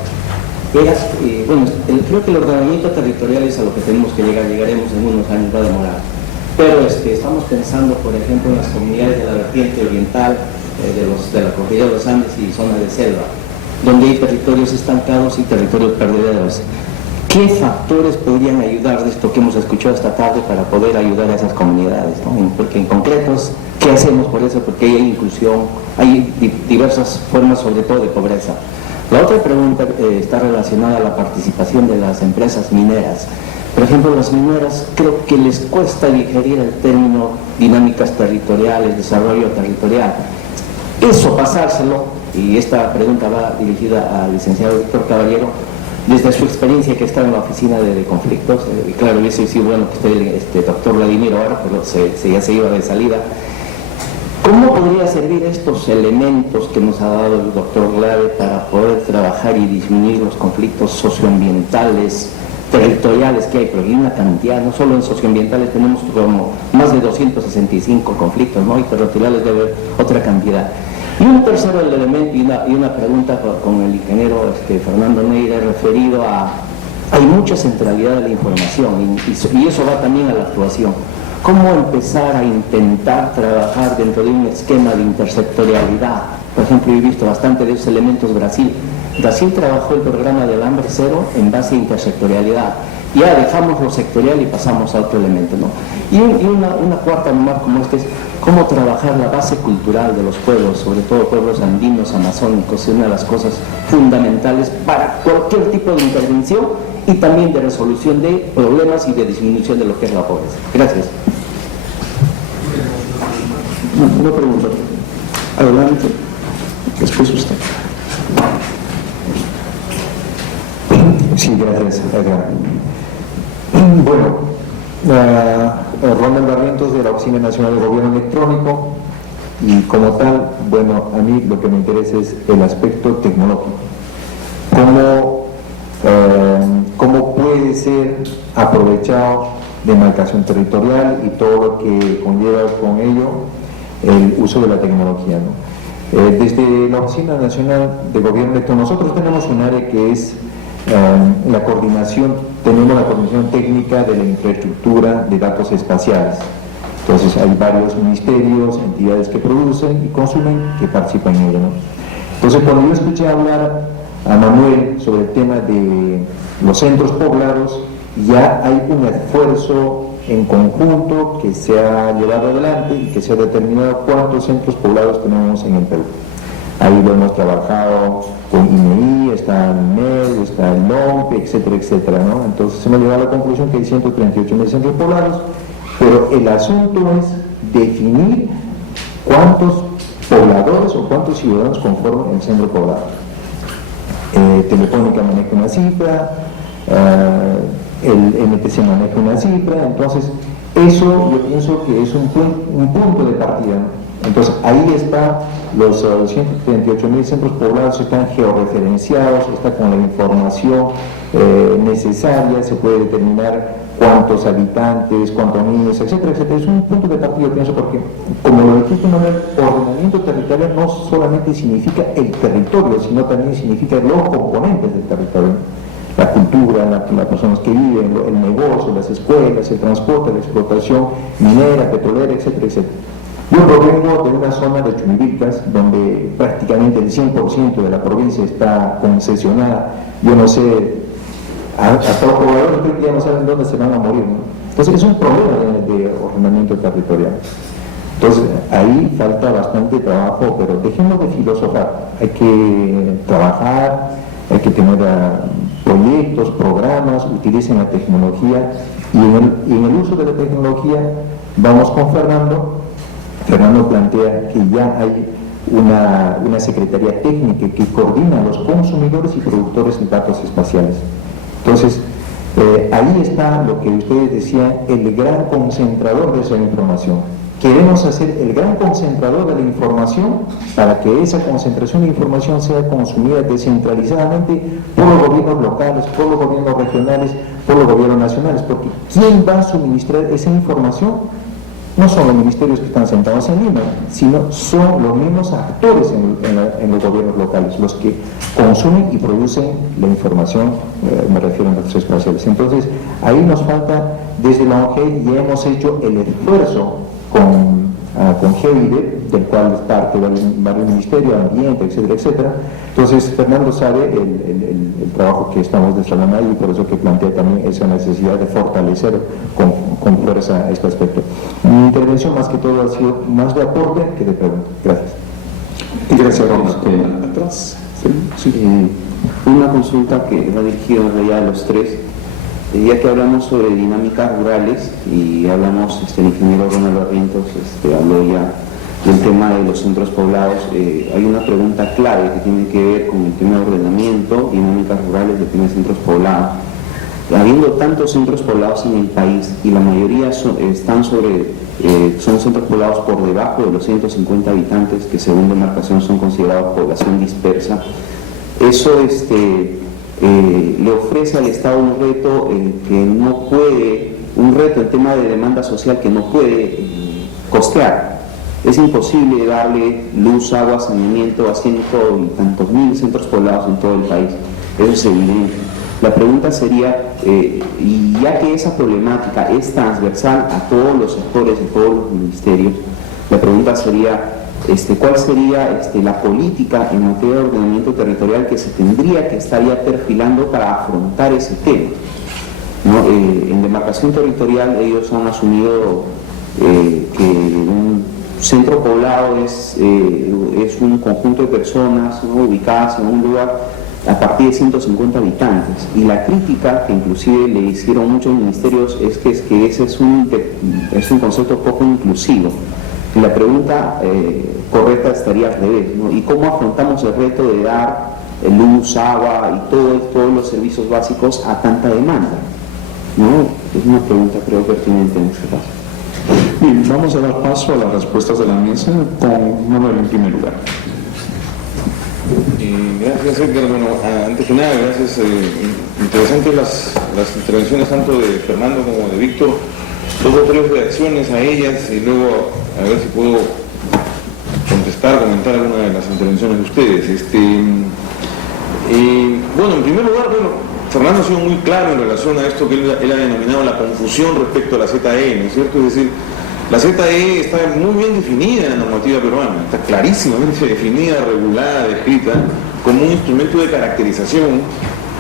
Creo que el ordenamiento territorial es a lo que tenemos que llegar, llegaremos en unos años, va a demorar. Pero estamos pensando, por ejemplo, en las comunidades de la vertiente oriental, de la cordillera de los Andes y zona de selva, donde hay territorios estancados y territorios perdedores. ¿Qué factores podrían ayudar de esto que hemos escuchado esta tarde para poder ayudar a esas comunidades, ¿no? Porque en concreto, ¿qué hacemos por eso? Porque hay inclusión, hay diversas formas, sobre todo de pobreza. La otra pregunta está relacionada a la participación de las empresas mineras. Por ejemplo, las mineras creo que les cuesta digerir el término dinámicas territoriales, desarrollo territorial. Eso pasárselo, y esta pregunta va dirigida al licenciado Víctor Caballero, desde su experiencia que está en la oficina de conflictos, y claro, hubiese sido bueno que esté doctor Vladimir ahora, pero ya se iba de salida. ¿Cómo podría servir estos elementos que nos ha dado el doctor Glave para poder trabajar y disminuir los conflictos socioambientales territoriales que hay, pero hay una cantidad, no solo en socioambientales tenemos como más de 265 conflictos, ¿no? Y territoriales debe haber otra cantidad. Y un tercer elemento y una pregunta con el ingeniero Fernando Neira referido a, hay mucha centralidad de la información y eso va también a la actuación. ¿Cómo empezar a intentar trabajar dentro de un esquema de intersectorialidad? Por ejemplo, yo he visto bastante de esos elementos Brasil. Brasil trabajó el programa del hambre cero en base a intersectorialidad. Ya dejamos lo sectorial y pasamos a otro elemento, ¿no? Y una cuarta nomás como es cómo trabajar la base cultural de los pueblos, sobre todo pueblos andinos, amazónicos, es una de las cosas fundamentales para cualquier tipo de intervención y también de resolución de problemas y de disminución de lo que es la pobreza. Gracias. Una pregunta. Adelante. Después usted. Sí, gracias, Edgar. Bueno, Ronald Barrientos de la Oficina Nacional de Gobierno Electrónico, y como tal, bueno, a mí lo que me interesa es el aspecto tecnológico. ¿Cómo puede ser aprovechado demarcación territorial y todo lo que conlleva con ello el uso de la tecnología, ¿no? Desde la Oficina Nacional de Gobierno Electrónico, nosotros tenemos un área que es la coordinación, tenemos la coordinación técnica de la infraestructura de datos espaciales. Entonces hay varios ministerios, entidades que producen y consumen que participan en ello, ¿no? Entonces cuando yo escuché hablar a Manuel sobre el tema de los centros poblados, ya hay un esfuerzo en conjunto que se ha llevado adelante y que se ha determinado cuántos centros poblados tenemos en el Perú. Ahí lo hemos trabajado con INEI, está el MED, está el NOMPE, etcétera, etcétera, ¿no? Entonces se me llegó a la conclusión que hay 138.000 centros poblados, pero el asunto es definir cuántos pobladores o cuántos ciudadanos conforman el centro poblado. Telefónica maneja una cifra, el MTC maneja una cifra, entonces eso yo pienso que es un punto de partida, ¿no? Entonces ahí está, los 138.000 centros poblados están georreferenciados, está con la información necesaria, se puede determinar cuántos habitantes, cuántos niños, etcétera, etcétera. Es un punto de partida, pienso, porque como lo dijiste, Manuel, ordenamiento territorial no solamente significa el territorio, sino también significa los componentes del territorio. La cultura, las personas que viven, el negocio, las escuelas, el transporte, la explotación minera, petrolera, etcétera, etcétera. Yo provengo de una zona de Chumbivilcas, donde prácticamente el 100% de la provincia está concesionada. Yo no sé, hasta los pobladores creo que ya no saben dónde se van a morir, ¿no? Entonces es un problema de ordenamiento territorial. Entonces ahí falta bastante trabajo, pero dejemos de filosofar. Hay que trabajar, hay que tener proyectos, programas, utilicen la tecnología y en el uso de la tecnología vamos con Fernando. Fernando plantea que ya hay una secretaría técnica que coordina a los consumidores y productores de datos espaciales. Entonces, ahí está lo que ustedes decían, el gran concentrador de esa información. Queremos hacer el gran concentrador de la información para que esa concentración de información sea consumida descentralizadamente por los gobiernos locales, por los gobiernos regionales, por los gobiernos nacionales, porque ¿quién va a suministrar esa información? No son los ministerios que están sentados en Lima, sino son los mismos actores en los gobiernos locales, los que consumen y producen la información, me refiero a datos espaciales. Entonces, ahí nos falta, desde la ONG ya hemos hecho el esfuerzo con GEOIDE, del cual es parte de varios ministerios, ambiente, etcétera, etcétera. Entonces, Fernando sabe el trabajo que estamos desarrollando ahí y por eso que plantea también esa necesidad de fortalecer con fuerza este aspecto. Mi intervención más que todo ha sido más de aporte que de pregunta. Gracias. Y gracias, Ronald. Atrás. Sí. Una consulta que va dirigida en realidad a los tres. Ya que hablamos sobre dinámicas rurales y hablamos, el ingeniero Ronald Barrientos habló ya del tema de los centros poblados, hay una pregunta clave que tiene que ver con el tema de ordenamiento, dinámicas rurales de tema de centros poblados. Habiendo tantos centros poblados en el país y la mayoría son centros poblados por debajo de los 150 habitantes, que según demarcación son considerados población dispersa, eso le ofrece al Estado un reto que no puede, un reto en tema de demanda social que no puede costear. Es imposible darle luz, agua, saneamiento a ciento y tantos mil centros poblados en todo el país. Eso es evidente. La pregunta sería, y ya que esa problemática es transversal a todos los sectores y todos los ministerios, la pregunta sería, ¿cuál sería la política en materia de ordenamiento territorial que se tendría que estar ya perfilando para afrontar ese tema? ¿No? En demarcación territorial ellos han asumido que un centro poblado es un conjunto de personas, ¿no?, ubicadas en un lugar a partir de 150 habitantes, y la crítica que inclusive le hicieron muchos ministerios es que ese es un concepto poco inclusivo. Y la pregunta correcta estaría al revés, ¿no? ¿Y cómo afrontamos el reto de dar luz, agua y todos los servicios básicos a tanta demanda? ¿No? Es una pregunta creo pertinente en este caso. Bien, vamos a dar paso a las respuestas de la mesa con Manuel en primer lugar. Gracias, Edgar. Bueno, antes que nada, gracias. Interesantes las intervenciones tanto de Fernando como de Víctor. 2 o 3 reacciones a ellas y luego a ver si puedo comentar alguna de las intervenciones de ustedes. Bueno, en primer lugar, Fernando ha sido muy claro en relación a esto que él ha denominado la confusión respecto a la ZE, ¿no es cierto? Es decir, la ZE está muy bien definida en la normativa peruana, está clarísimamente definida, regulada, descrita como un instrumento de caracterización,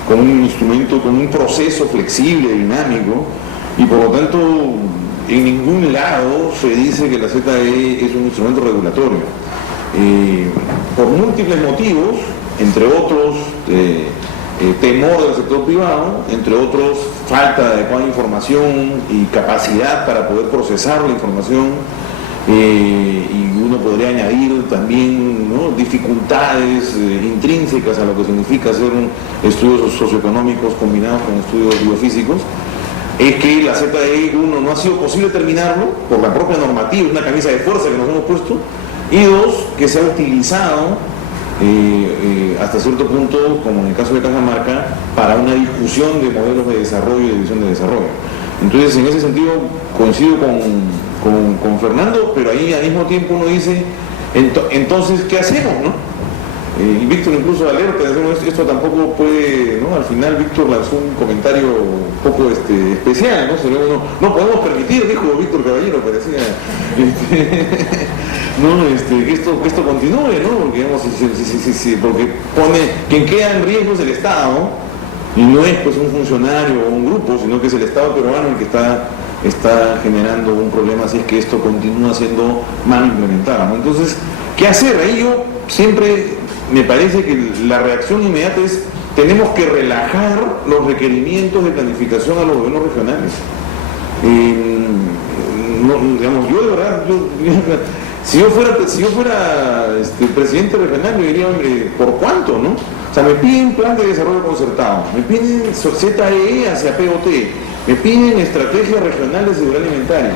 como un instrumento, como un proceso flexible, dinámico, y por lo tanto en ningún lado se dice que la ZE es un instrumento regulatorio. Por múltiples motivos, entre otros temor del sector privado, entre otros falta de adecuada información y capacidad para poder procesar la información, y uno podría añadir también, ¿no?, dificultades intrínsecas a lo que significa hacer estudios socioeconómicos combinados con estudios biofísicos. Es que la ZE, uno, no ha sido posible terminarlo por la propia normativa, una camisa de fuerza que nos hemos puesto, y 2, que se ha utilizado hasta cierto punto, como en el caso de Cajamarca, para una discusión de modelos de desarrollo y de visión de desarrollo. Entonces, en ese sentido, coincido con Fernando, pero ahí al mismo tiempo uno dice, entonces, ¿qué hacemos, no? Y Víctor incluso alerta, esto tampoco puede, ¿no? Al final Víctor lanzó un comentario un poco especial, ¿no? No podemos permitir, dijo Víctor Caballero, parecía, que esto continúe, ¿no? Porque, digamos, porque pone, quien queda en riesgo es el Estado, y no es pues un funcionario o un grupo, sino que es el Estado peruano el que está generando un problema si es que esto continúa siendo mal implementado, ¿no? Entonces, ¿qué hacer? Ahí yo siempre me parece que la reacción inmediata es: tenemos que relajar los requerimientos de planificación a los gobiernos regionales. Digamos, yo de verdad, si yo fuera presidente regional, yo diría, hombre, ¿por cuánto, no? O sea, me piden plan de desarrollo concertado, me piden ZEE hacia POT, me piden estrategia regional de seguridad alimentaria,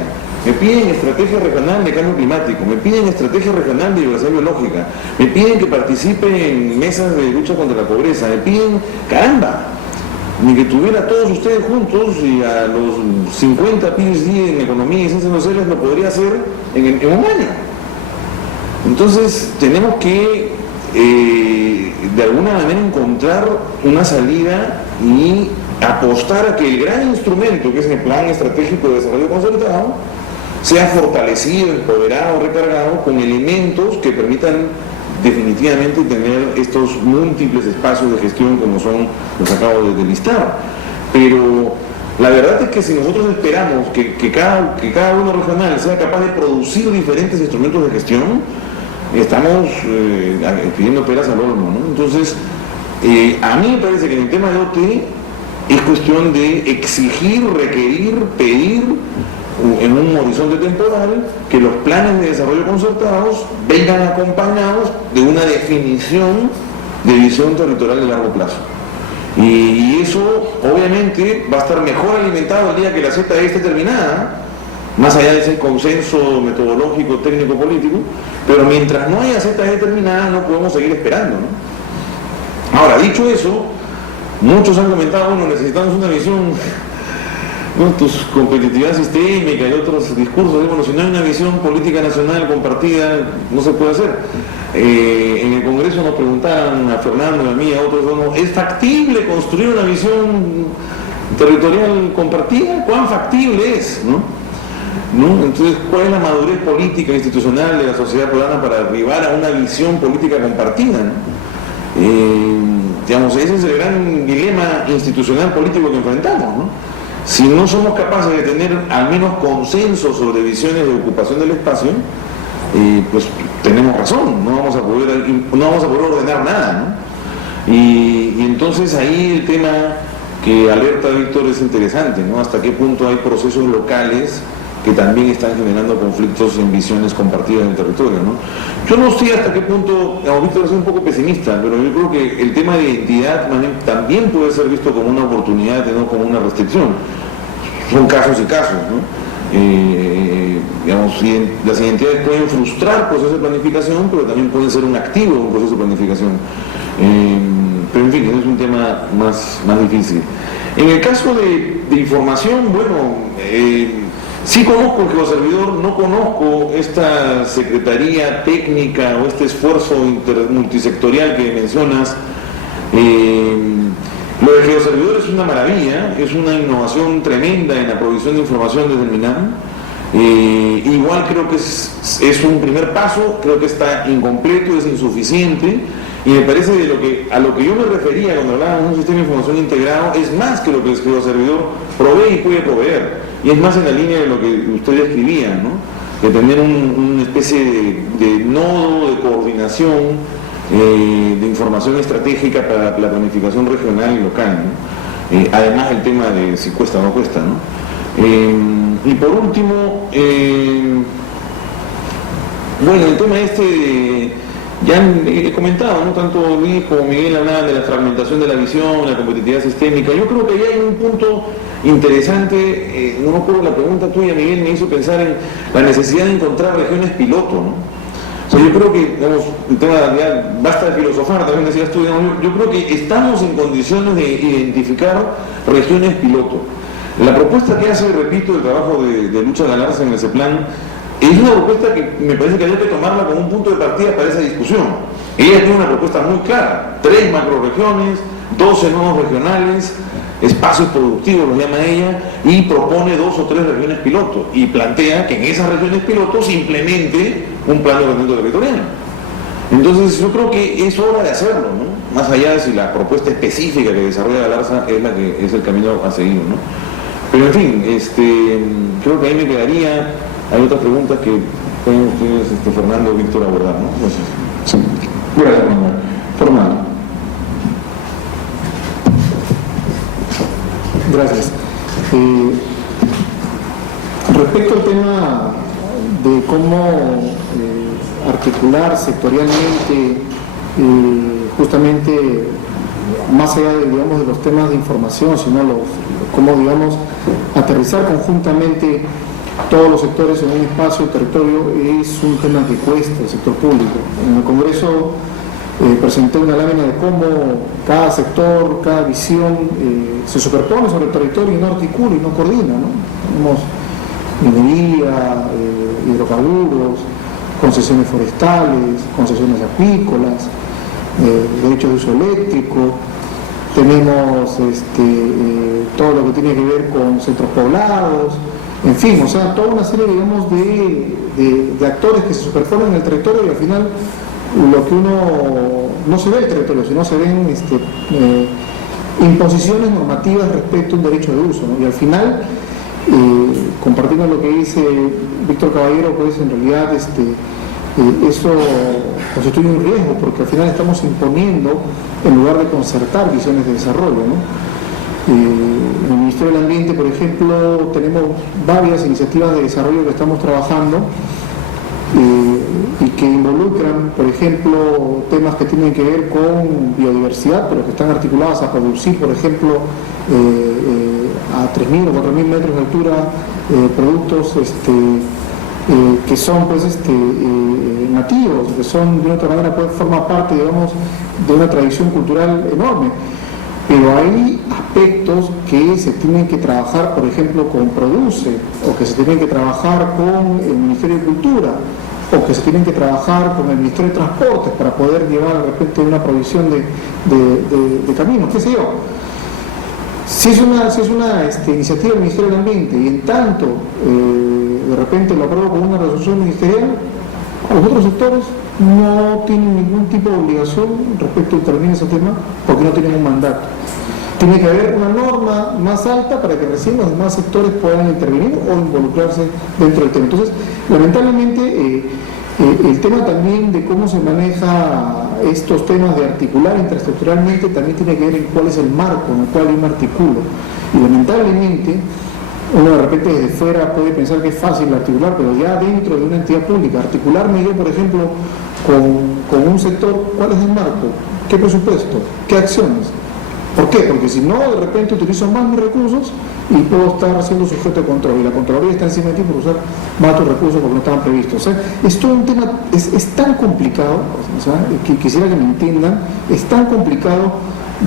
me piden estrategia regional de cambio climático, me piden estrategia regional de diversidad biológica, me piden que participe en mesas de lucha contra la pobreza, me piden, caramba, ni que tuviera a todos ustedes juntos y a los 50 PhD en economía y ciencias sociales lo podría hacer en un año. Entonces tenemos que de alguna manera encontrar una salida y apostar a que el gran instrumento que es el Plan Estratégico de Desarrollo Concertado sea fortalecido, empoderado, recargado con elementos que permitan definitivamente tener estos múltiples espacios de gestión como son los acabo de listar. Pero la verdad es que si nosotros esperamos que cada uno regional sea capaz de producir diferentes instrumentos de gestión, estamos pidiendo peras al olmo, ¿no? Entonces, a mí me parece que en el tema de OT es cuestión de exigir, requerir, pedir en un horizonte temporal que los planes de desarrollo concertados vengan acompañados de una definición de visión territorial de largo plazo. Y eso obviamente va a estar mejor alimentado el día que la ZE esté terminada, más allá de ese consenso metodológico, técnico, político, pero mientras no haya ZE terminada no podemos seguir esperando, ¿no? Ahora, dicho eso, Muchos han comentado, bueno, necesitamos una visión, ¿no? Competitividad sistémica y otros discursos. Bueno, si no hay una visión política nacional compartida, no se puede hacer. En el Congreso nos preguntaban a Fernando, a mí, a otros, ¿no? ¿Es factible construir una visión territorial compartida? ¿Cuán factible es? ¿No? Entonces, ¿cuál es la madurez política e institucional de la sociedad peruana para arribar a una visión política compartida? ¿No? Digamos, ese es el gran dilema institucional político que enfrentamos, ¿no? Si no somos capaces de tener al menos consenso sobre visiones de ocupación del espacio, pues tenemos razón, no vamos a poder ordenar nada, ¿no? Y entonces ahí el tema que alerta Víctor es interesante, ¿no? Hasta qué punto hay procesos locales que también están generando conflictos en visiones compartidas en el territorio, ¿no? Yo no sé hasta qué punto, Víctor es un poco pesimista, pero yo creo que el tema de identidad también puede ser visto como una oportunidad y no como una restricción. Son casos y casos, ¿no? Digamos, las identidades pueden frustrar procesos de planificación, pero también pueden ser un activo de un proceso de planificación. Pero en fin, es un tema más difícil. En el caso de información, bueno, sí conozco el geoservidor, no conozco esta secretaría técnica o este esfuerzo multisectorial que mencionas. Lo del geoservidor es una maravilla, es una innovación tremenda en la provisión de información desde el MINAM. Igual creo que es un primer paso, creo que está incompleto, es insuficiente, y me parece a lo que yo me refería cuando hablábamos de un sistema de información integrado es más que lo que el geoservidor provee y puede proveer, y es más en la línea de lo que usted describía, ¿no? De tener una especie de nodo de coordinación de información estratégica para la planificación regional y local, ¿no? Además el tema de si cuesta o no cuesta, ¿no? Y por último, bueno, el tema ya he comentado, ¿no? Tanto Luis como Miguel hablaban de la fragmentación de la visión, la competitividad sistémica. Yo creo que ahí hay un punto interesante, no me acuerdo, la pregunta tuya, Miguel, me hizo pensar en la necesidad de encontrar regiones piloto, ¿no? O sea, yo creo que, digamos, el tema ya basta de filosofar, también decías tú, digamos, yo creo que estamos en condiciones de identificar regiones piloto. La propuesta que hace, repito, el trabajo de Lucha Galarza en ese plan, es una propuesta que me parece que hay que tomarla como un punto de partida para esa discusión. Ella tiene una propuesta muy clara, 3 macroregiones, 12 nodos regionales, espacios productivos los llama ella, y propone 2 o 3 regiones piloto, y plantea que en esas regiones piloto se implemente un plan de ordenamiento territorial. Entonces yo creo que es hora de hacerlo, ¿no? Más allá de si la propuesta específica que desarrolla Galarza es la que es el camino a seguir, ¿no? Pero en fin, creo que ahí me quedaría. Hay otras preguntas que pueden ustedes, Fernando o Víctor, abordar, ¿no? No sé. Sí. Gracias, Manuel. Fernando. Gracias. Respecto al tema de cómo articular sectorialmente, justamente más allá de, digamos, de los temas de información, sino cómo, digamos, aterrizar conjuntamente todos los sectores en un espacio, territorio, es un tema que cuesta el sector público. En el Congreso presenté una lámina de cómo cada sector, cada visión se superpone sobre el territorio y no articula y no coordina, ¿no? Tenemos minería, hidrocarburos, concesiones forestales, concesiones apícolas, derechos de uso eléctrico, tenemos todo lo que tiene que ver con centros poblados, en fin, o sea, toda una serie, digamos, de actores que se superponen en el territorio, y al final lo que uno no se ve el territorio, sino se ven imposiciones normativas respecto a un derecho de uso, ¿no? Y al final, compartiendo lo que dice Víctor Caballero, pues en realidad eso constituye un riesgo, porque al final estamos imponiendo en lugar de concertar visiones de desarrollo, ¿no? En el Ministerio del Ambiente, por ejemplo, tenemos varias iniciativas de desarrollo que estamos trabajando y que involucran, por ejemplo, temas que tienen que ver con biodiversidad, pero que están articuladas a producir, por ejemplo, a 3.000 o 4.000 metros de altura productos que son, pues, nativos, que son, de otra manera, pues, forma parte, digamos, de una tradición cultural enorme. pero hay aspectos que se tienen que trabajar, por ejemplo, con Produce, o que se tienen que trabajar con el Ministerio de Cultura, o que se tienen que trabajar con el Ministerio de Transportes para poder llevar de repente una provisión de caminos, qué sé yo. Si es una iniciativa del Ministerio del Ambiente y en tanto de repente lo apruebo con una resolución ministerial, a los otros sectores no tienen ningún tipo de obligación respecto a intervenir en ese tema porque no tienen un mandato. Tiene que haber una norma más alta para que recién los demás sectores puedan intervenir o involucrarse dentro del tema. Entonces, lamentablemente, el tema también de cómo se maneja estos temas de articular infraestructuralmente también tiene que ver en cuál es el marco en el cual yo me articulo. Y lamentablemente, uno de repente desde fuera puede pensar que es fácil articular, pero ya dentro de una entidad pública, articularme yo, por ejemplo, con un sector, ¿cuál es el marco? ¿Qué presupuesto? ¿Qué acciones? ¿Por qué? Porque si no, de repente utilizo más mis recursos y puedo estar siendo sujeto de control, y la Contraloría está encima de ti por usar más tus recursos porque no estaban previstos. O sea, es todo un tema, es tan complicado, o sea, que quisiera que me entiendan, es tan complicado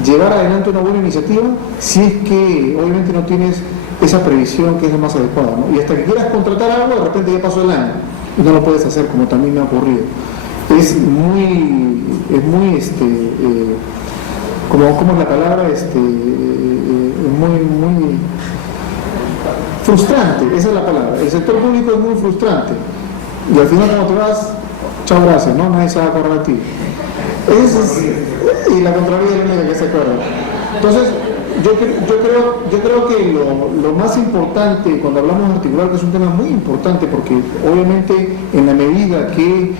llevar adelante una buena iniciativa si es que obviamente no tienes esa previsión que es la más adecuada, ¿no? Y hasta que quieras contratar algo, de repente ya pasó el año y no lo puedes hacer, como también me ha ocurrido. Es muy ¿cómo es la palabra? Muy frustrante, esa es la palabra. El sector público es muy frustrante y al final cuando te vas, chao, gracias, ¿no? Nadie se va a acordar de ti. Y la Contraloría es la única que se acuerda. Entonces, yo creo que lo más importante cuando hablamos de articular, que es un tema muy importante, porque obviamente en la medida que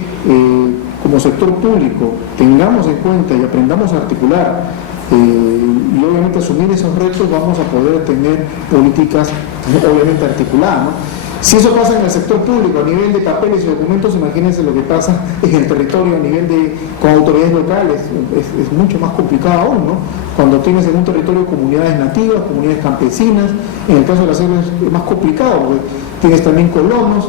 como sector público tengamos en cuenta y aprendamos a articular y obviamente asumir esos retos, vamos a poder tener políticas obviamente articuladas, ¿no? Si eso pasa en el sector público a nivel de papeles y documentos, imagínense lo que pasa en el territorio a nivel con autoridades locales, es mucho más complicado aún, ¿no? Cuando tienes en un territorio comunidades nativas, comunidades campesinas, en el caso de la selva es más complicado, porque tienes también colonos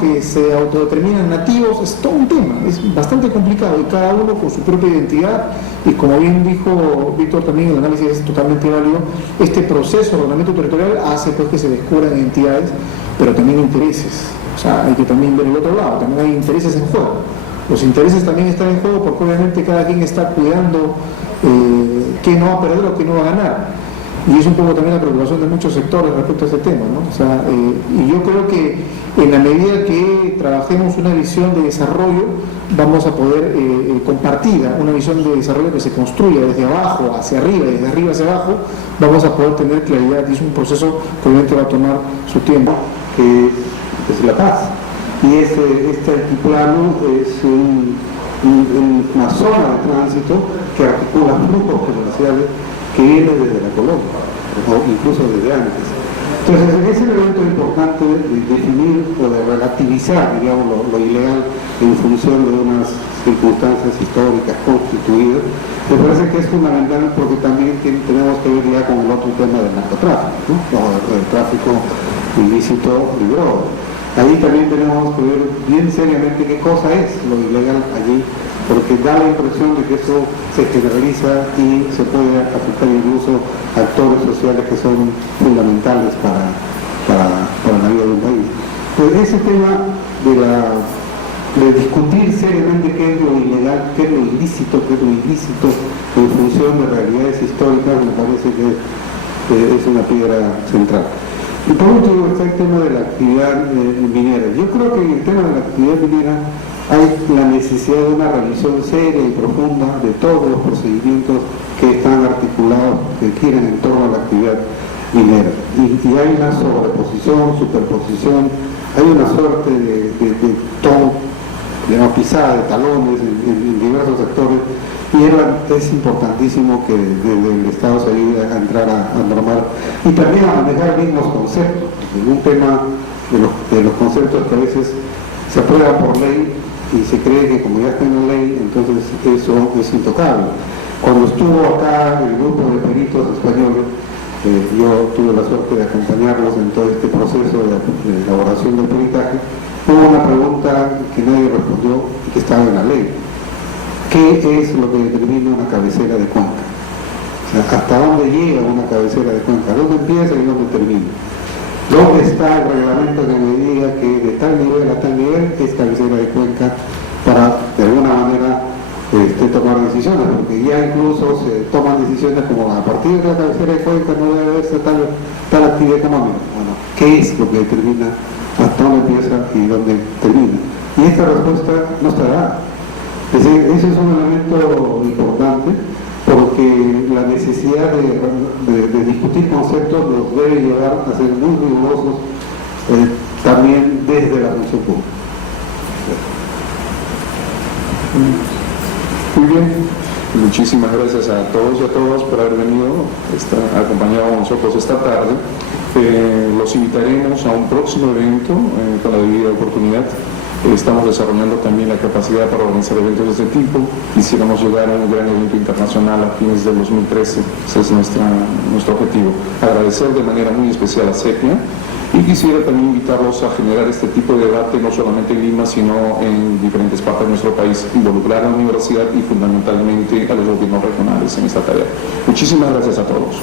que se autodeterminan nativos, es todo un tema, es bastante complicado y cada uno con su propia identidad, y como bien dijo Víctor también, el análisis es totalmente válido. Este proceso de ordenamiento territorial hace pues que se descubran identidades, pero también intereses, o sea, hay que también ver el otro lado, también hay intereses en juego. Los intereses también están en juego porque obviamente cada quien está cuidando qué no va a perder o qué no va a ganar. Y es un poco también la preocupación de muchos sectores respecto a este tema, ¿no? O sea, y yo creo que en la medida que trabajemos una visión de desarrollo, vamos a poder compartida, una visión de desarrollo que se construya desde abajo hacia arriba y desde arriba hacia abajo, vamos a poder tener claridad, y es un proceso que obviamente va a tomar su tiempo. Que es la paz. Y este altiplano es una zona de tránsito que articula flujos comerciales que vienen desde la colonia, o incluso desde antes. Entonces, es el elemento importante de definir o de relativizar, digamos, lo ilegal en función de unas circunstancias históricas constituidas. Me parece que es fundamental porque también tenemos que ver ya con el otro tema del narcotráfico, ¿no? O el tráfico ilícito de drogas. Ahí también tenemos que ver bien seriamente qué cosa es lo ilegal allí, porque da la impresión de que eso se generaliza y se puede afectar incluso a actores sociales que son fundamentales para la vida de un país. Pues ese tema de discutir seriamente qué es lo ilegal, qué es lo ilícito, en función de realidades históricas, me parece que es una piedra central. Y por último está el tema de la actividad minera. Yo creo que en el tema de la actividad minera hay la necesidad de una revisión seria y profunda de todos los procedimientos que están articulados, que giran en torno a la actividad minera. Y hay una sobreposición, superposición, hay una suerte de todo, de una pisada de talones en diversos sectores, y es importantísimo que desde el Estado se ayude a entrar a normar y también a manejar mismos conceptos. En un tema de los conceptos que a veces se aprueban por ley y se cree que como ya está en la ley, entonces eso es intocable. Cuando estuvo acá el grupo de peritos españoles, yo tuve la suerte de acompañarlos en todo este proceso de elaboración del peritaje, hubo una pregunta que nadie respondió y que estaba en la ley. ¿Qué es lo que determina una cabecera de cuenca? O sea, hasta dónde llega una cabecera de cuenca, dónde empieza y dónde termina. ¿Dónde está el reglamento que me diga que de tal nivel a tal nivel es cabecera de cuenca para, de alguna manera, tomar decisiones? Porque ya incluso se toman decisiones como a partir de la cabecera de cuenca no debe haberse tal actividad económica. Bueno, ¿qué es lo que determina hasta dónde empieza y dónde termina? Y esta respuesta no está dada. Es decir, ese es un elemento importante, porque la necesidad de discutir conceptos nos debe llevar a ser muy rigurosos también desde la función pública. Muy bien, muchísimas gracias a todos y a todas por haber venido, acompañado a nosotros esta tarde. Los invitaremos a un próximo evento con la debida oportunidad. Estamos desarrollando también la capacidad para organizar eventos de este tipo. Quisiéramos llegar a un gran evento internacional a fines del 2013. Ese es nuestro objetivo. Agradecer de manera muy especial a CEPIA y quisiera también invitarlos a generar este tipo de debate no solamente en Lima, sino en diferentes partes de nuestro país, involucrar a la universidad y fundamentalmente a los gobiernos regionales en esta tarea. Muchísimas gracias a todos.